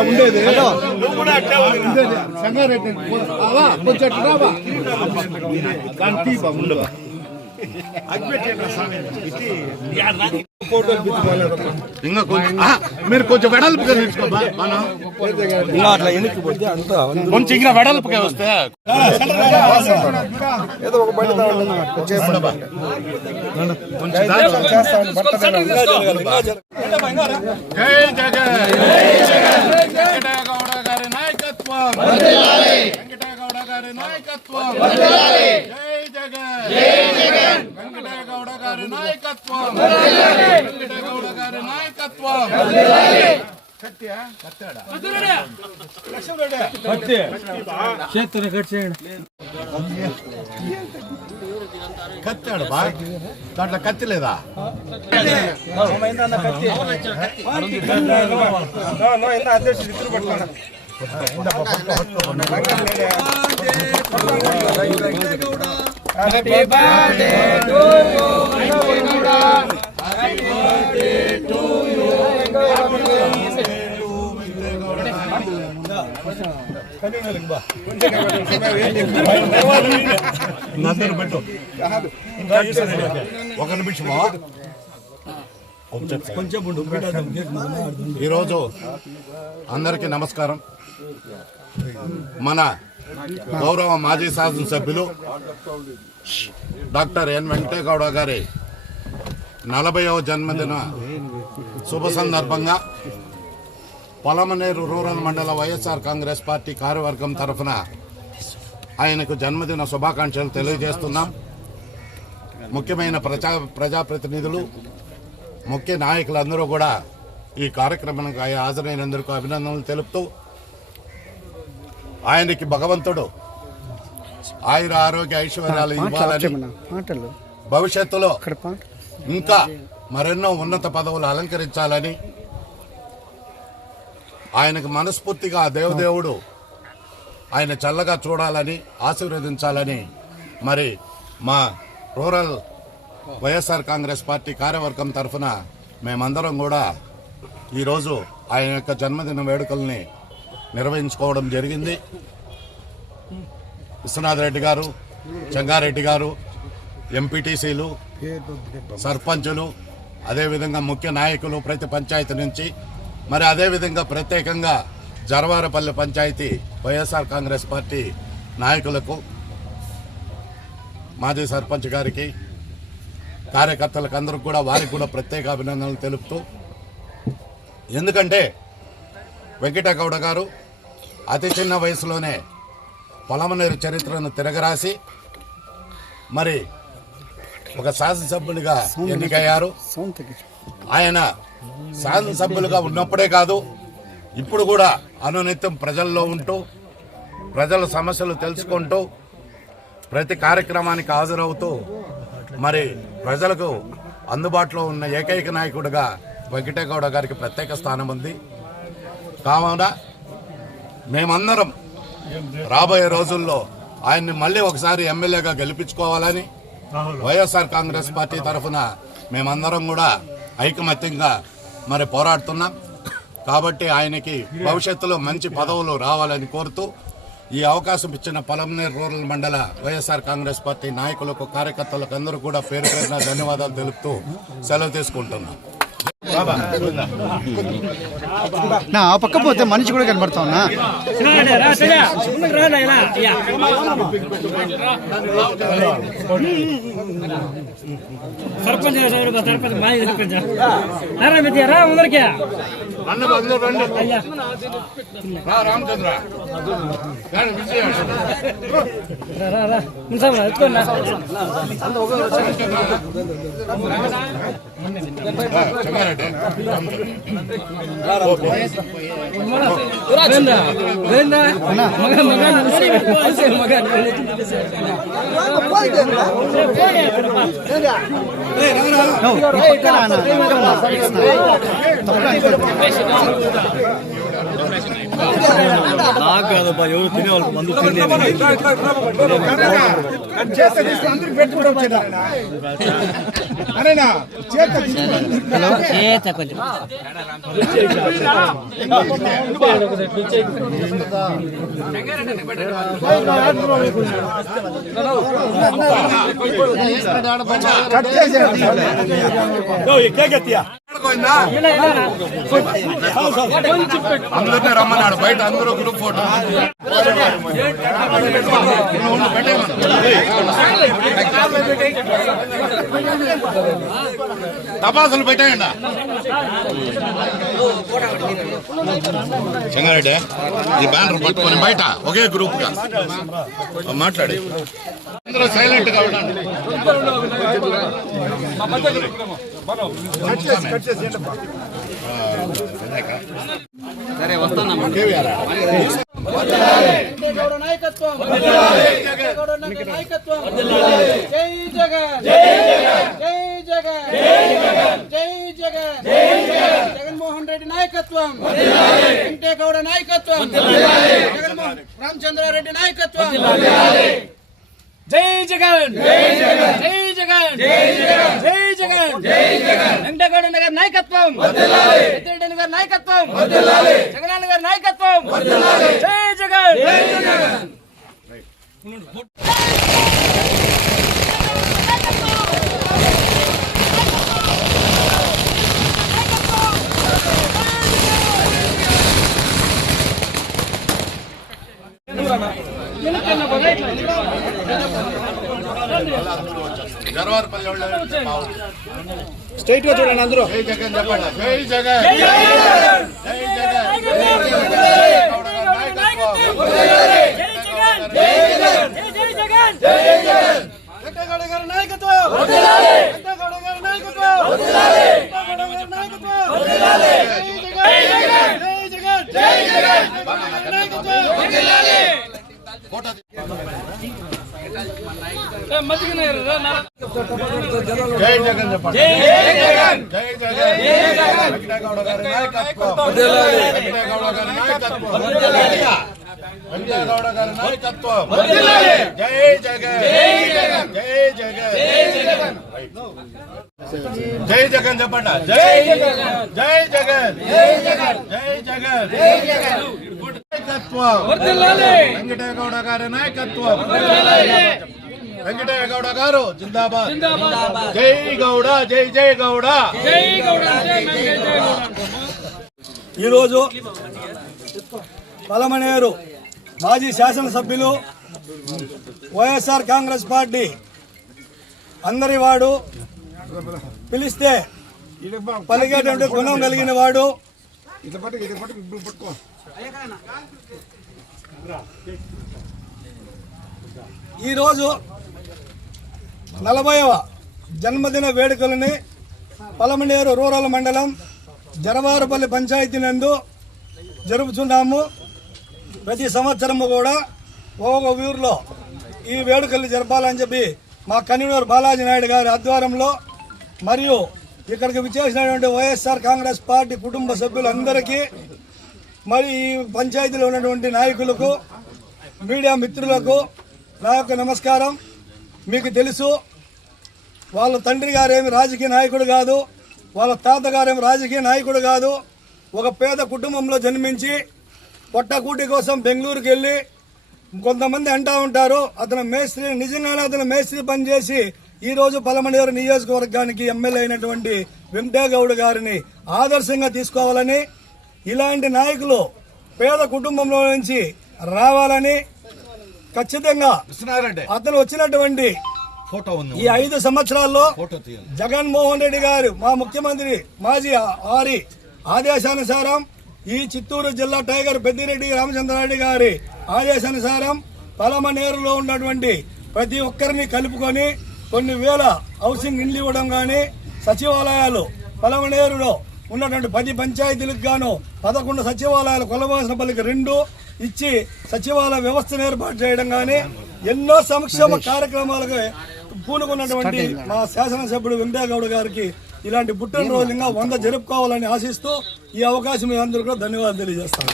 ఉండేది సంగారెడ్డి కొంచెం రావా దానికి ఉండవా ఇంకా కొంచెం మీరు కొంచెం వెడల్పుగా తీసుకోబా అట్లా ఎన్నికపోతే అంతా కొంచెం ఇంకా వెడల్పుగా వస్తే ఏదో ఒక బయట జై జగన్ వెంకటేగౌడ గారి నాయకత్వం వెంకటేగౌడ గారి నాయకత్వం జై జగన్ వెంకటేగౌడ గారి నాయకత్వం వెంకటేగౌడ గారి నాయకత్వం కత్తాడు బా దాంట్లో కత్తి లేదా అధ్యక్షుడు ఇద్దరు పట్టుకోండి Happy birthday to you, Venkategowda. Happy birthday to you, ఒక నిమిషమా ఈరోజు అందరికీ నమస్కారం. మన గౌరవ మాజీ శాసనసభ్యులు డాక్టర్ ఎన్ వెంకటేగౌడ గారి 40వ జన్మదిన శుభ సందర్భంగా పొలమనేరు రూరల్ మండల వైఎస్ఆర్ కాంగ్రెస్ పార్టీ కార్యవర్గం తరఫున ఆయనకు జన్మదిన శుభాకాంక్షలు తెలియజేస్తున్నాం. ముఖ్యమైన ప్రజాప్రతినిధులు, ముఖ్య నాయకులందరూ కూడా ఈ కార్యక్రమానికి హాజరైనందుకు అభినందనలు తెలుపుతూ ఆయనకి భగవంతుడు ఆయుర ఆరోగ్య ఐశ్వర్యాలు ఇవ్వాలని, భవిష్యత్తులో ఇంకా మరెన్నో ఉన్నత పదవులు అలంకరించాలని, ఆయనకు మనస్ఫూర్తిగా దేవదేవుడు ఆయన చల్లగా చూడాలని, ఆశీర్వదించాలని మరి మా రూరల్ వైఎస్ఆర్ కాంగ్రెస్ పార్టీ కార్యవర్గం తరఫున మేమందరం కూడా ఈరోజు ఆయన యొక్క జన్మదిన వేడుకల్ని నిర్వహించుకోవడం జరిగింది. విశ్వనాథ్ రెడ్డి గారు, చెంగారెడ్డి గారు, ఎంపీటీసీలు, సర్పంచులు, అదేవిధంగా ముఖ్య నాయకులు ప్రతి పంచాయతీ నుంచి, మరి అదేవిధంగా ప్రత్యేకంగా జరవారపల్లి పంచాయతీ వైఎస్ఆర్ కాంగ్రెస్ పార్టీ నాయకులకు, మాజీ సర్పంచ్ గారికి, కార్యకర్తలకు అందరికి కూడా వారికి కూడా ప్రత్యేక అభినందనలు తెలుపుతూ, ఎందుకంటే వెంకటేగౌడ గారు అతి చిన్న వయసులోనే పొలమనేరు చరిత్రను తిరగరాసి మరి ఒక శాసనసభ్యులుగా ఎన్నికయ్యారు. ఆయన శాసనసభ్యులుగా ఉన్నప్పుడే కాదు, ఇప్పుడు కూడా అనునిత్యం ప్రజల్లో ఉంటూ ప్రజల సమస్యలు తెలుసుకుంటూ ప్రతి కార్యక్రమానికి హాజరవుతూ మరి ప్రజలకు అందుబాటులో ఉన్న ఏకైక నాయకుడిగా వెంకటేగౌడ గారికి ప్రత్యేక స్థానం ఉంది. కావున మేమందరం రాబోయే రోజుల్లో ఆయన్ని మళ్ళీ ఒకసారి ఎమ్మెల్యేగా గెలిపించుకోవాలని వైఎస్ఆర్ కాంగ్రెస్ పార్టీ తరఫున మేమందరం కూడా ఐకమత్యంగా మరి పోరాడుతున్నాం. కాబట్టి ఆయనకి భవిష్యత్తులో మంచి పదవులు రావాలని కోరుతూ ఈ అవకాశం ఇచ్చిన పొలమనేరు రూరల్ మండల వైఎస్ఆర్ కాంగ్రెస్ పార్టీ నాయకులకు, కార్యకర్తలకు అందరూ కూడా పేరు పేరున ధన్యవాదాలు తెలుపుతూ సెలవు తీసుకుంటున్నాం. నా పక్క పోతే మనిషి కూడా కనబడతా ఉన్నా. సర్పంచ్ నాకు కాదబ్బా, ఎవరు తినే వాళ్ళకి మందు తినే అందరినీ రమ్మన్నాడు బయట అందరూ గ్రూప్ ఫోటో తపాసులు పెట్టేయండి చెంగారెడ్డి ఈ బ్యానర్ పట్టుకొని బయట ఒకే గ్రూప్ గా మాట్లాడి అందరూ సైలెంట్ గా ఉండండి. సరే వస్తానమ్మా. గౌడ నాయకత్వం గౌడ నాయకత్వం జై జగన్ జై జగన్ జై జగన్ జగన్మోహన్ రెడ్డి నాయకత్వం వెంకటేగౌడ నాయకత్వం రామచంద్రారెడ్డి నాయకత్వం జై జగన్ జై జగన్ జై జగన్ జై జగన్ జై జగన్ జై జగన్ వెంకటేగౌడ నగర్ నాయకత్వం వర్ధిల్లాలి పెద్దిరెడ్డి గారి నాయకత్వం వర్ధిల్లాలి జగన్ గారి నాయకత్వం వర్ధిల్లాలి జై జగన్ జై జగన్ స్ట్రైట్ గా చూడండి అందరూ. జై జగన్ చెప్పండి. జై జగన్ జై జగన్ వెంకటేగౌడ గారి నాయకత్వం వర్ధిల్లాలి వెంకటేగౌడ గారి నాయకత్వం వర్ధిల్లాలి వెంకటేగౌడ గారి నాయకత్వం వర్ధిల్లాలి జై జగన్ జై జగన్ జై జగన్ నాయకత్వం వర్ధిల్లాలి ఫోటో జై జగన్ చెప్పండి. జై జగన్ జై జగన్ వెంకటేగౌడ గారి నాయకత్వం వర్ధిల్లాలి వెంకటేగౌడ గారి నాయకత్వం వర్ధిల్లాలి వెంకటేగౌడ గారి నాయకత్వం వర్ధిల్లాలి జై జగన్ జై జగన్ జై జగన్ జై జగన్ చెప్పండి. జై జగన్ జై జగన్ జై జగన్ జై జగన్ జై జగన్ నాయకత్వం వర్ధిల్లాలి వెంకటేగౌడ గారి నాయకత్వం వర్ధిల్లాలి వెంకటేగౌడ గారు జిందాబాద్ జై గౌడ జై జై గౌడ జై గౌడ ఈరోజు పలమనేరు మాజీ శాసనసభ్యులు వైఎస్ఆర్ కాంగ్రెస్ పార్టీ అందరి వాడు పిలిస్తే పలికేటువంటి గుణం కలిగిన వాడు ఈరోజు 40వ జన్మదిన వేడుకలని పలమనేరు రూరల్ మండలం జరవారపల్లి పంచాయతీ నందు జరుపుతున్నాము. ప్రతి సంవత్సరము కూడా ఒక్కొక్క ఊరిలో ఈ వేడుకలు జరపాలని చెప్పి మా కన్వీనర్ బాలాజీ నాయుడు గారి ఆధ్వర్యంలో మరియు ఇక్కడికి విచ్చేసినటువంటి వైఎస్ఆర్ కాంగ్రెస్ పార్టీ కుటుంబ సభ్యులందరికీ మరి ఈ పంచాయతీలో ఉన్నటువంటి నాయకులకు మీడియా మిత్రులకు నా యొక్క నమస్కారం. మీకు తెలుసు వాళ్ళ తండ్రి గారేమి రాజకీయ నాయకుడు కాదు, వాళ్ళ తాతగారేమి రాజకీయ నాయకుడు కాదు. ఒక పేద కుటుంబంలో జన్మించి పొట్టకూటి కోసం బెంగళూరుకి వెళ్ళి కొంతమంది అంటూ ఉంటారు అతను మేస్త్రి, నిజంగానే అతను మేస్త్రి పనిచేసి ఈరోజు పలమనేరు నియోజకవర్గానికి ఎమ్మెల్యే అయినటువంటి వెంకటేగౌడ గారిని ఆదర్శంగా తీసుకోవాలని, ఇలాంటి నాయకులు పేద కుటుంబంలో నుంచి రావాలని ఖచ్చితంగా అతను వచ్చినటువంటి ఈ 5 సంవత్సరాల్లో జగన్మోహన్ రెడ్డి గారు మా ముఖ్యమంత్రి మాజీ ఆరి ఆదేశానుసారం ఈ చిత్తూరు జిల్లా టైగర్ పెద్దిరెడ్డి రామచంద్రారెడ్డి గారి ఆదేశానుసారం పలమనేరులో ఉన్నటువంటి ప్రతి ఒక్కరిని కలుపుకొని కొన్ని వేల హౌసింగ్ ఇండ్లు ఇవ్వడం కానీ, సచివాలయాలు పలమనేరులో ఉన్నటువంటి 10 పంచాయతీలకు గాను 11 సచివాలయాలు కొలవాసనపల్లికి 2 ఇచ్చి సచివాలయ వ్యవస్థను ఏర్పాటు చేయడం కానీ ఎన్నో సంక్షేమ కార్యక్రమాలకు పూనుకున్నటువంటి మా శాసనసభ్యుడు వెంకటేగౌడ గారికి ఇలాంటి పుట్టినరోజు ఇంకా 100 జరుపుకోవాలని ఆశిస్తూ ఈ అవకాశం మీ అందరూ కూడా ధన్యవాదాలు తెలియజేస్తాను.